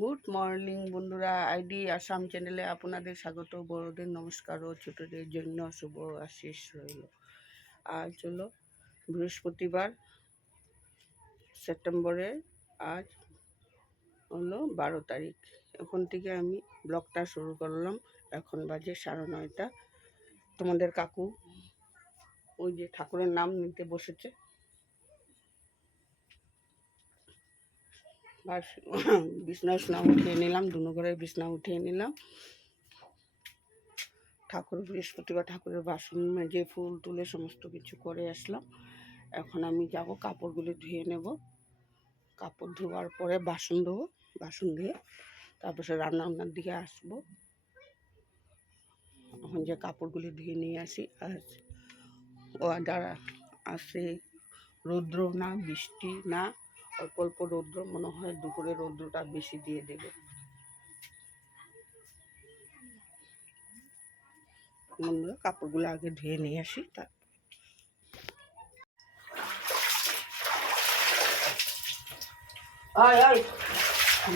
Good morning বন্ধুরা, ID Assam চ্যানেলে আপনাদের স্বাগত। বড়দের নমস্কার ও ছোটদের জন্য শুভ আশিস রইল। আজ হলো বৃহস্পতিবার, সেপ্টেম্বরের আজ হলো 12 তারিখ। এখন থেকে আমি ব্লগটা শুরু করলাম। এখন বাজে 9:30। তোমাদের কাকু ওই যে ঠাকুরের নাম নিতে বসেছে। বিছনা উঠিয়ে নিলাম, দুনো ঘরের বিছনা উঠিয়ে নিলাম। ঠাকুর বৃহস্পতিবার ঠাকুরের বাসন মেজে ফুল তুলে সমস্ত কিছু করে আসলাম। এখন আমি যাব কাপড়গুলো ধুয়ে নেব। কাপড় ধোয়ার পরে বাসন ধোবো, বাসন ধুয়ে তারপরে রান্নার দিকে আসবো। এখন যে কাপড়গুলি ধুয়ে নিয়ে আসি। আর ওয়েদার আসে রৌদ্র না বৃষ্টি না, অল্প অল্প রৌদ্র, মনে হয় দুপুরে রৌদ্রটা বেশি দিয়ে দেবে। বন্ধুরা কাপড়গুলো আগে ধুয়ে নিয়ে আসি।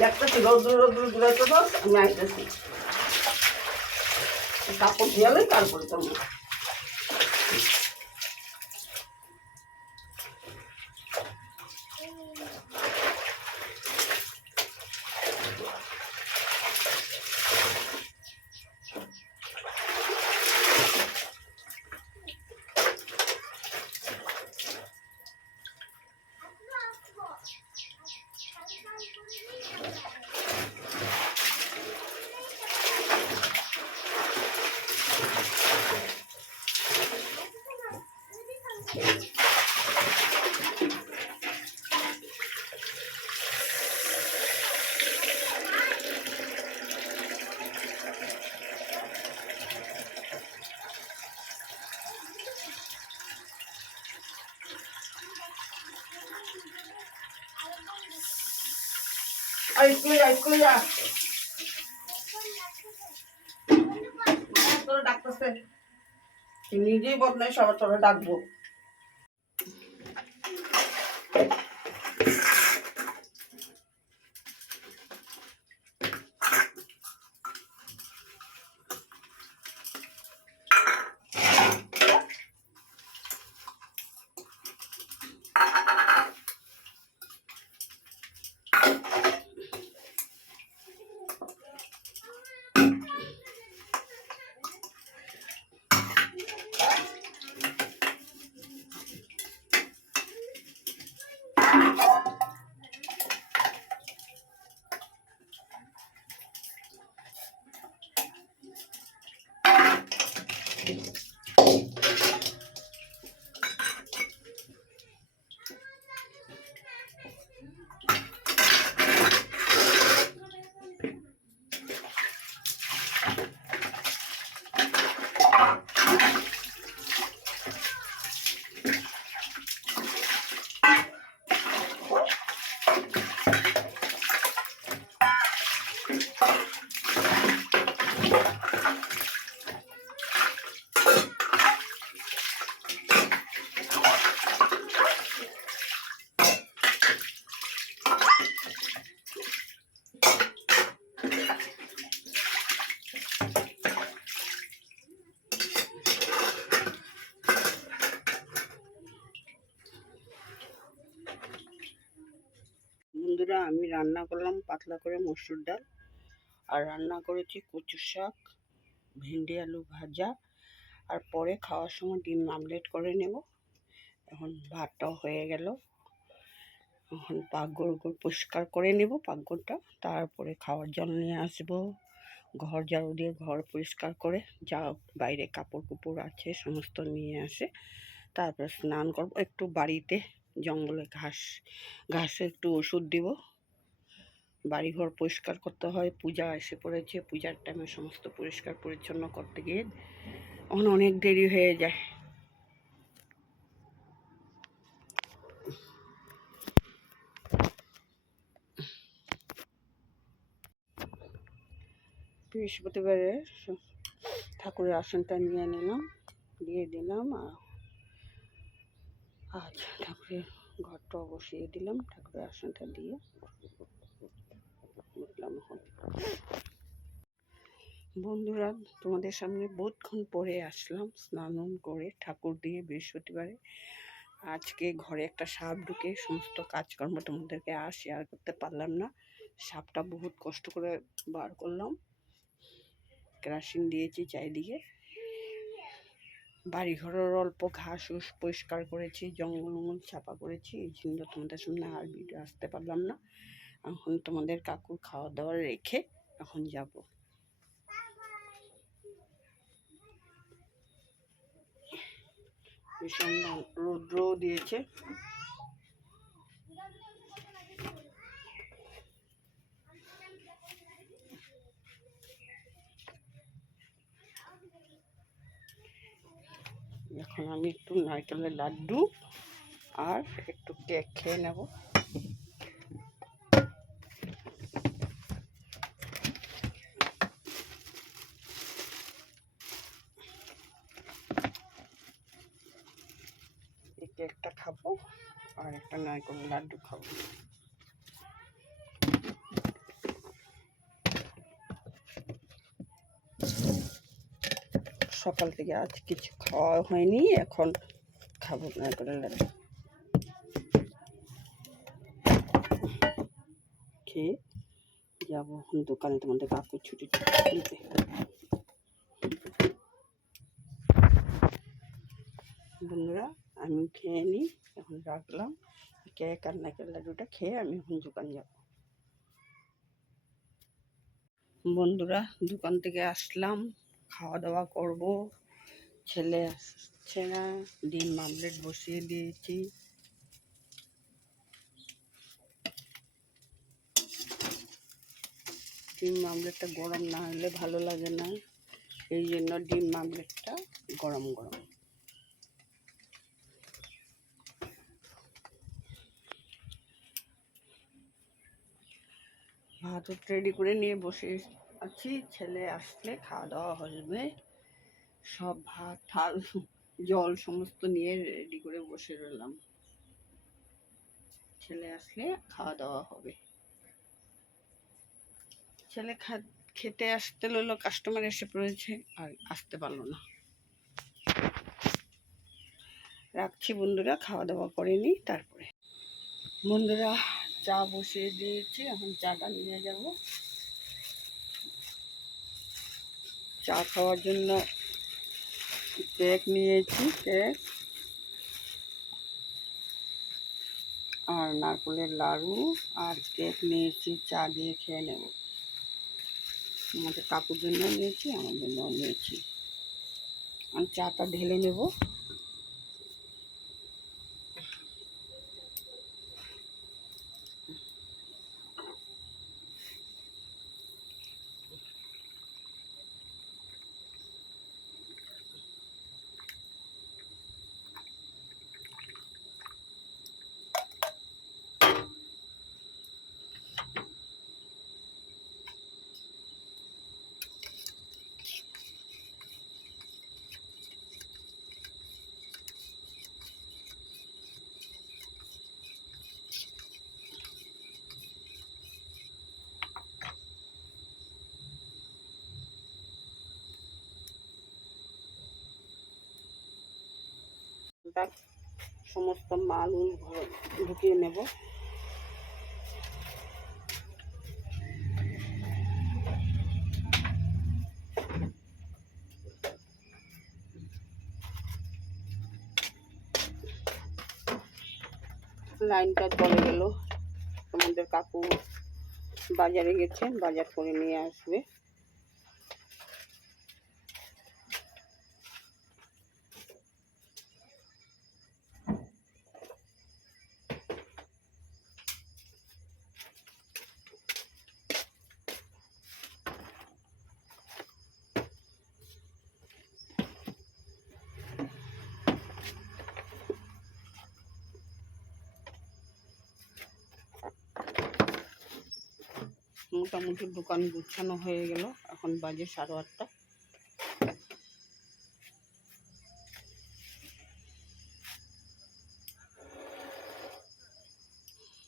দেখতেছি রৌদ্র দূরাইতে তো আমি আইতেছি। কাপড় ধুয়ালে তারপরে তোমার স্কুলে যা, তোরা ডাকতেছে, নিজেই বদলাই সবার তোরা ডাকবো। বন্ধুরা আমি রান্না করলাম পাতলা করে মসুর ডাল, আর রান্না করেছি কচু শাক, ভেন্ডি আলু ভাজা, আর পরে খাওয়ার সময় ডিম আমলেট করে নেব। এখন ভাতটাও হয়ে গেল। এখন পাকঘর পরিষ্কার করে নেব পাকঘরটা, তারপরে খাওয়ার জল নিয়ে আসবো। ঘর ঝাড়ু দিয়ে ঘর পরিষ্কার করে যা বাইরে কাপড় কুপড় আছে সমস্ত নিয়ে আসে, তারপরে স্নান করব। একটু বাড়িতে জঙ্গলে ঘাসে একটু ওষুধ দিব। বাড়িঘর পরিষ্কার করতে হয়, পূজা এসে পড়েছে, পূজার টাইমে সমস্ত পরিষ্কার পরিচ্ছন্ন করতে গিয়ে এখন অনেক দেরি হয়ে যায়। বৃহস্পতিবারে ঠাকুরের আসনটা নিয়ে নিলাম, দিয়ে দিলাম। আজ ঠাকুরের ঘরটা বসিয়ে দিলাম, ঠাকুরের আসনটা দিয়ে উঠলাম বন্ধুরা, তোমাদের সামনে বহুতক্ষণ পরে আসলাম স্নান করে ঠাকুর দিয়ে বৃহস্পতিবারে। আজকে ঘরে একটা সাপ ঢুকে সমস্ত কাজকর্ম তোমাদেরকে আর শেয়ার করতে পারলাম না। সাপটা বহুত কষ্ট করে বার করলাম, কেরাসিন দিয়েছি চারিদিকে। বাড়িঘরের অল্প ঘাস পরিষ্কার করেছি, জঙ্গল ছাপা করেছি, এই জন্য তোমাদের সামনে আর ভিডিও আসতে পারলাম না। এখন তোমাদের কাকুর খাওয়া দাওয়া রেখে এখন যাব। ভীষণ রৌদ্র দিয়েছে। এখন আমি একটু নারকেলের লাড্ডু আর একটু কেক খেয়ে নেব। এই কেকটা খাবো আর একটা নারকেলের লাড্ডু খাবো। সকাল থেকে আজ কিছু খাওয়া হয়নি, এখন খাবো নারকেলের লাড্ডু খেয়ে যাবো দোকানে তোমাদের কাকুর ছুটি নিতে। বন্ধুরা, আমি খেয়ে নিই, এখন রাখলাম। কেক আর নারকেলের লাড্ডুটা খেয়ে আমি এখন দোকান যাব। বন্ধুরা, দোকান থেকে আসলাম, খাওয়া দাওয়া করব। ছেলে আসছে না, ডিম আমলেট বসিয়ে দিয়েছি। ডিম আমলেটটা গরম না হলে ভালো লাগে না, এই জন্য ডিম আমলেটটা গরম গরম। ভাত রেডি করে নিয়ে বসে আছি, ছেলে আসলে খাওয়া দাওয়া হবে। সব ভাত থাল জল সমস্ত নিয়ে রেডি করে বসে রইলাম, ছেলে আসলে খাওয়া দাওয়া হবে। ছেলে খেতে আসতে লইলো, কাস্টমার এসে পড়েছে আর আসতে পারলো না। রাখছি বন্ধুরা, খাওয়া দাওয়া করে নিই তারপরে। বন্ধুরা, চা বসিয়ে দিয়েছি, এখন চাটা নিয়ে যাব। চা খাওয়ার জন্য কেক নিয়েছি, কেক আর নারকেলের লাড়ু আর কেক নিয়েছি, চা দিয়ে খেয়ে নেব। আমাদের কাকুর জন্য নিয়েছি, আমার জন্য নিয়েছি। আমি চাটা ঢেলে নেব। সমস্ত মাল ঘরে ঢুকিয়ে নেব। লাইনটা চলে গেল, তোমাদের কাকু বাজারে গেছে, বাজার করে নিয়ে আসবে। মোটামুটি দোকান গুছানো হয়ে গেল, এখন বাজে 8:30।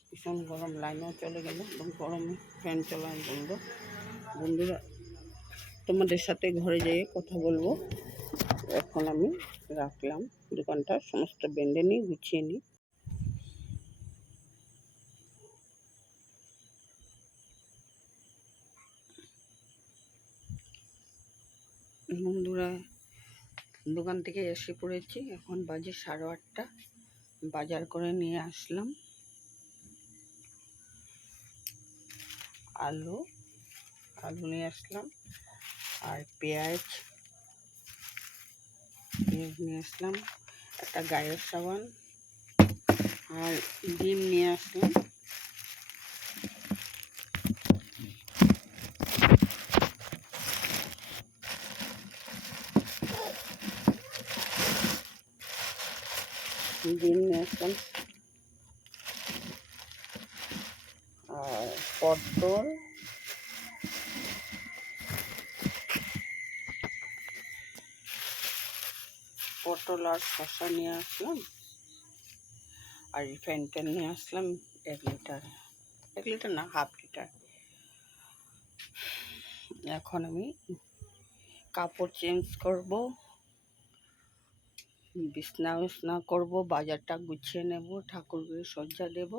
ভীষণ গরম, লাইনও চলে গেল, এবং গরমে ফ্যান চলানো বন্ধ। বন্ধুরা, তোমাদের সাথে ঘরে যেয়ে কথা বলবো। এখন আমি রাখলাম দোকানটা, সমস্ত বেঁধে নিই, গুছিয়ে নিই। বন্ধুরা, দোকান থেকে এসে পড়েছি, এখন বাজে 8:30। বাজার করে নিয়ে আসলাম আলু নিয়ে আসলাম, আর পেঁয়াজ নিয়ে আসলাম, একটা গায়ের সাবান, আর ডিম নিয়ে আসলাম। আর পটল আর শসা নিয়ে আসলাম, আর রিফাইন তেল নিয়ে আসলাম 1 লিটার, 1 লিটার না, 1/2 লিটার। এখন আমি কাপড় চেঞ্জ করব, বিছনা করব, বাজারটা গুছিয়ে নেব, ঠাকুরকে সজ্জা দেব,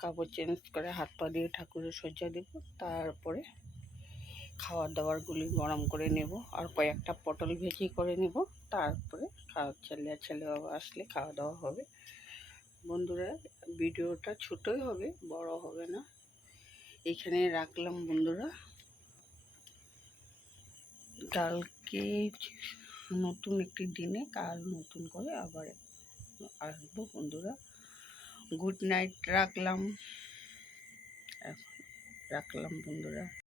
কাপড় চেঞ্জ করে হাত পা দিয়ে ঠাকুরের সজ্জা দেব, তারপরে খাওয়ার দাওয়ারগুলি গরম করে নেব, আর কয়েকটা পটল ভেজি করে নেব, তারপরে ছেলে বাবা আসলে খাওয়া দাওয়া হবে। বন্ধুরা, ভিডিওটা ছোটই হবে, বড় হবে না। এখানে রাখলাম বন্ধুরা। কালকে নতুন একটি দিনে কাল নতুন করে আবার আসবো বন্ধুরা। গুড নাইট, রাখলাম বন্ধুরা।